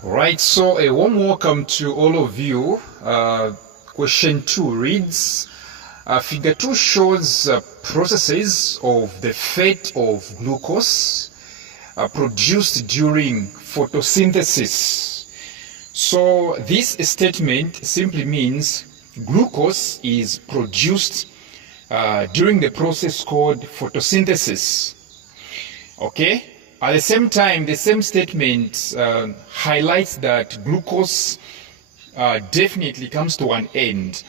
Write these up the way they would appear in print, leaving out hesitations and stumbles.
Right, so a warm welcome to all of you. Question 2 reads, Figure 2 shows processes of the fate of glucose produced during photosynthesis. So this statement simply means glucose is produced during the process called photosynthesis. Okay? At the same time, the same statement highlights that glucose definitely comes to an end.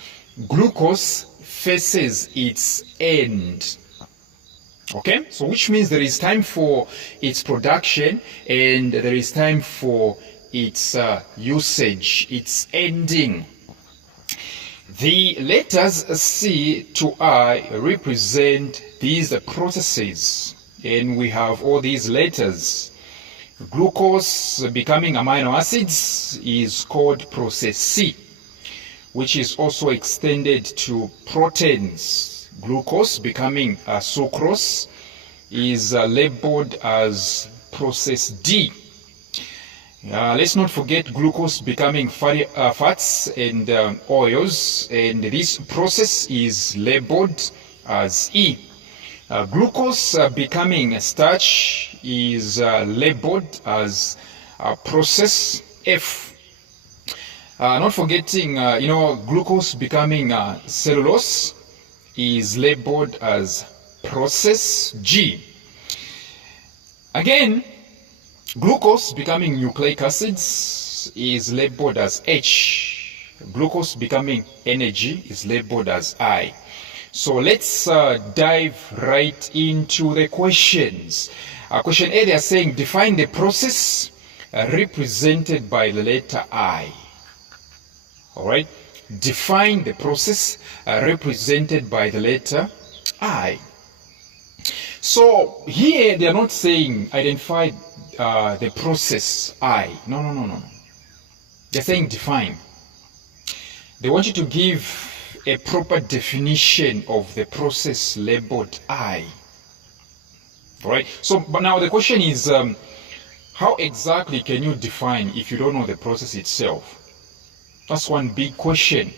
Glucose faces its end. Okay? So which means there is time for its production and there is time for its usage, its ending. The letters C to I represent these processes. And we have all these letters. Glucose becoming amino acids is called process C, which is also extended to proteins. Glucose becoming sucrose is labeled as process D. Let's not forget glucose becoming fats and oils, and this process is labeled as E. Glucose becoming starch is labeled as process F. Not forgetting, glucose becoming cellulose is labeled as process G. Again, glucose becoming nucleic acids is labeled as H. Glucose becoming energy is labeled as I. So let's dive right into the questions. Question A, they are saying define the process represented by the letter I. Alright, define the process represented by the letter I. So here they are not saying identify the process I. No. They're saying define. They want you to give a proper definition of the process labeled I. Right? So, but now the question is, how exactly can you define if you don't know the process itself? That's one big question.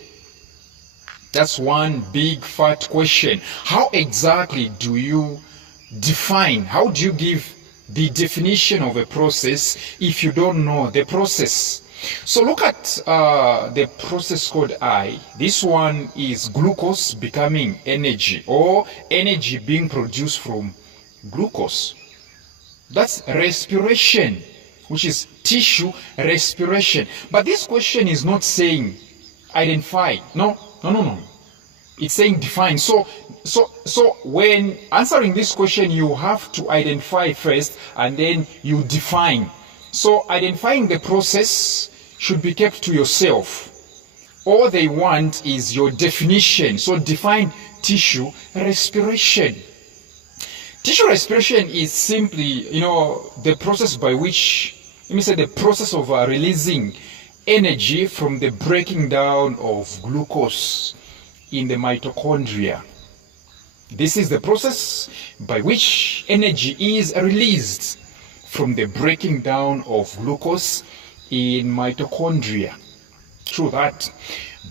That's one big fat question. How exactly do you define? How do you give the definition of a process if you don't know the process? So look at the process called I. This one is glucose becoming energy, or energy being produced from glucose. That's respiration, which is tissue respiration. But this question is not saying identify. No. It's saying define. So when answering this question, you have to identify first and then you define. So identifying the process should be kept to yourself. All they want is your definition. So define tissue respiration. Tissue respiration is simply, the process by which, the process of releasing energy from the breaking down of glucose in the mitochondria. This is the process by which energy is released from the breaking down of glucose in mitochondria. True that.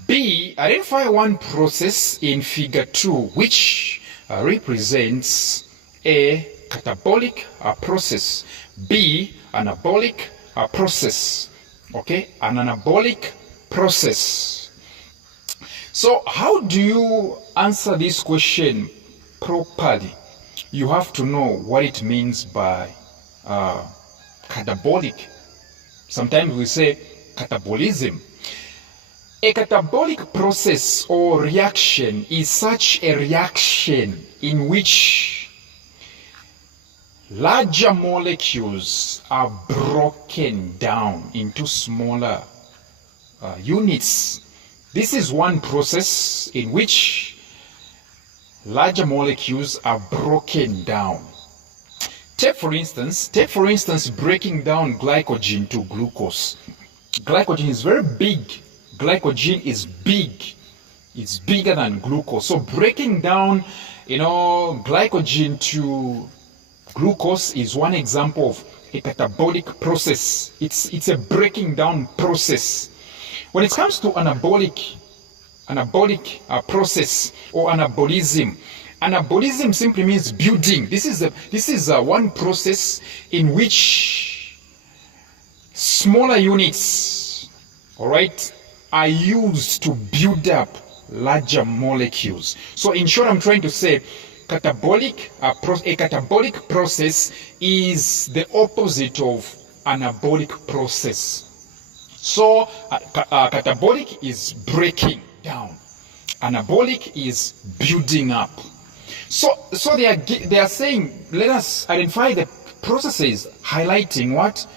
B, identify one process in figure 2 which represents A, catabolic process, B, anabolic process. Okay, an anabolic process. So how do you answer this question properly? You have to know what it means by catabolic. Sometimes we say catabolism. A catabolic process or reaction is such a reaction in which larger molecules are broken down into smaller units. This is one process in which larger molecules are broken down. Take for instance breaking down glycogen to glucose. Glycogen is very big. Glycogen is big. It's bigger than glucose. So breaking down, glycogen to glucose is one example of a catabolic process. It's a breaking down process. When it comes to anabolic process or anabolism, anabolism simply means building. This is one process in which smaller units, all right, are used to build up larger molecules. So in short, I'm trying to say a catabolic process is the opposite of anabolic process. So catabolic is breaking down, anabolic is building up. So they are saying, let us identify the processes highlighting what?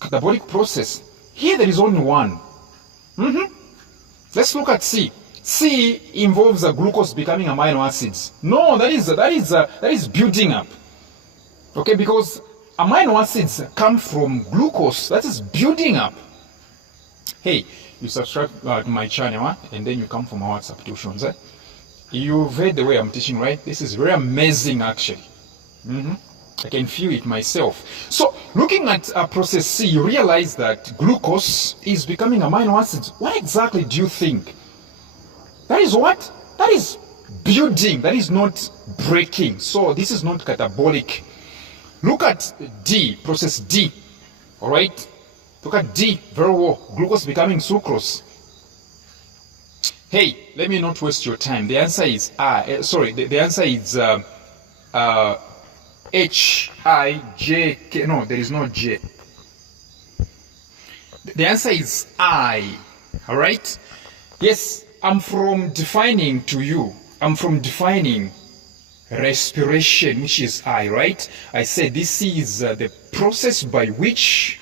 Catabolic process. Here there is only one. Let's look at C. C involves a glucose becoming amino acids. No, that is building up. Okay, because amino acids come from glucose. That is building up. Hey, you subscribe to my channel, and then you come for my WhatsApp tuitions. You've heard the way I'm teaching, right? This is very amazing, actually. I can feel it myself. So, looking at process C, you realize that glucose is becoming amino acids. What exactly do you think? That is what? That is building. That is not breaking. So, this is not catabolic. Look at D, process D. All right? Look at D very well. Glucose becoming sucrose. Hey, let me not waste your time. The answer is the answer is H-I-J-K. No, there is no J. The answer is I. All right? Yes, I'm from defining respiration, which is I, right? I said this is the process by which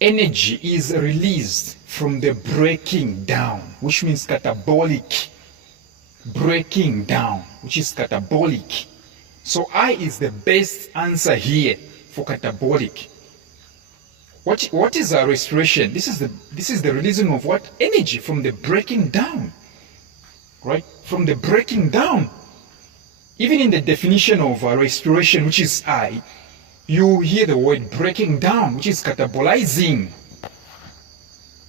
energy is released from the breaking down, which means catabolic. Breaking down, which is catabolic. So I is the best answer here for catabolic. What is a respiration? This is the releasing of what? Energy from the breaking down. Right? From the breaking down. Even in the definition of respiration, which is I, you hear the word breaking down, which is catabolizing.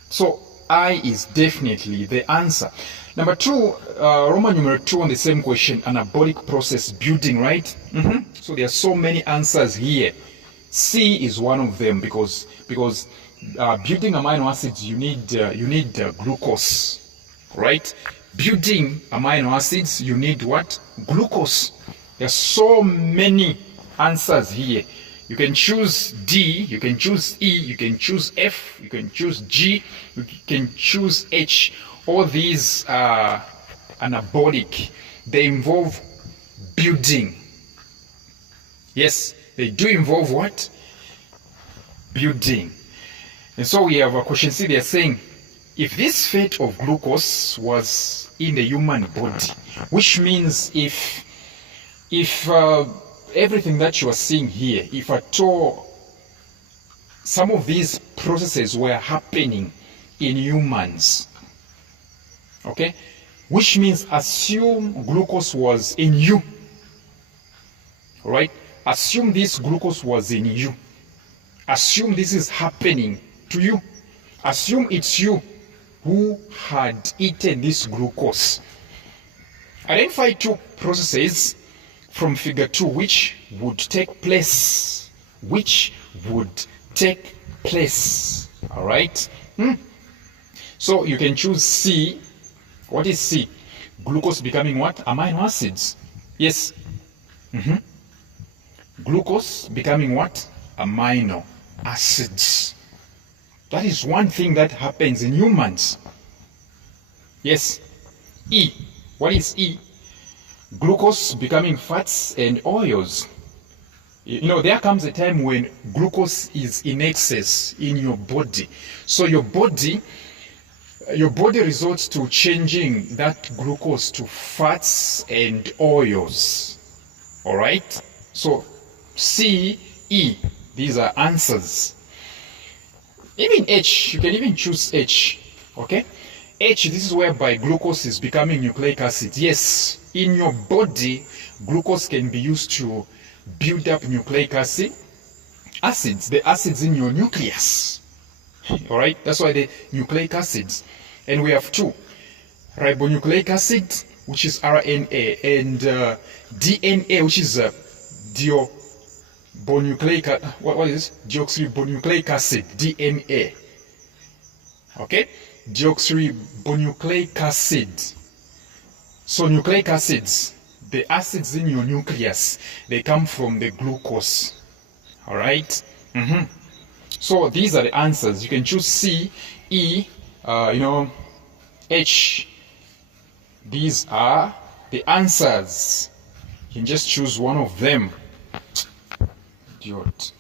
So I is definitely the answer. Number 2, Roman numeral 2 on the same question, anabolic process building, right? So there are so many answers here. C is one of them because building amino acids you need glucose, right? Building amino acids you need what? Glucose. There are so many answers here. You can choose D, you can choose E, you can choose F, you can choose G, you can choose H. All these are anabolic. They involve building. Yes, they do involve what? Building. And so we have a question C. They are saying, if this fate of glucose was in the human body, which means if everything that you are seeing here, if at all some of these processes were happening in humans, okay, which means assume glucose was in you, all right? Assume this glucose was in you. Assume this is happening to you. Assume it's you who had eaten this glucose. Identify 2 processes from figure 2 which would take place. Which would take place. All right? So you can choose C. What is C? Glucose becoming what? Amino acids. Yes. Glucose becoming what? Amino acids. That is one thing that happens in humans. Yes. E. What is E? Glucose becoming fats and oils. You know, there comes a time when glucose is in excess in your body. So your body resorts to changing that glucose to fats and oils. All right? So C, E, these are answers. Even H, you can even choose H. Okay? H, this is whereby glucose is becoming nucleic acid. Yes, in your body, glucose can be used to build up nucleic acid. acids, the acids in your nucleus. All right, that's why the nucleic acids. And we have two: ribonucleic acid, which is RNA, and DNA, which is deoxyribonucleic. What is this? Deoxyribonucleic acid, DNA. Okay, deoxyribonucleic acid. So nucleic acids, the acids in your nucleus, they come from the glucose. All right. So these are the answers. You can choose C, E, H. These are the answers. You can just choose one of them. Idiot.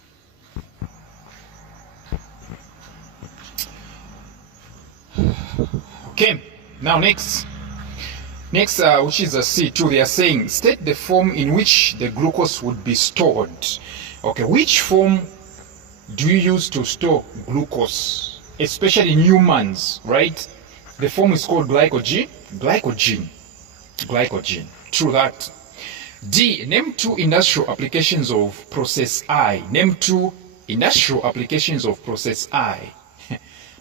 Okay, now next, which is a C2, they are saying, state the form in which the glucose would be stored. Okay, which form do you use to store glucose, especially in humans, right? The form is called glycogen. True that. D, name two industrial applications of process I. Name two industrial applications of process I.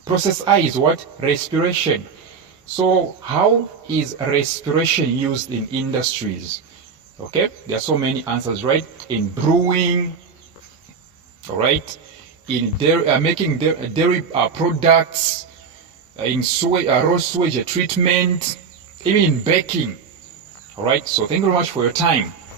Process I is what? Respiration. So how is respiration used in industries? Okay, there are so many answers, right? In brewing, all right, in making dairy products, in raw sewage treatment, even in baking. All right, so thank you very much for your time.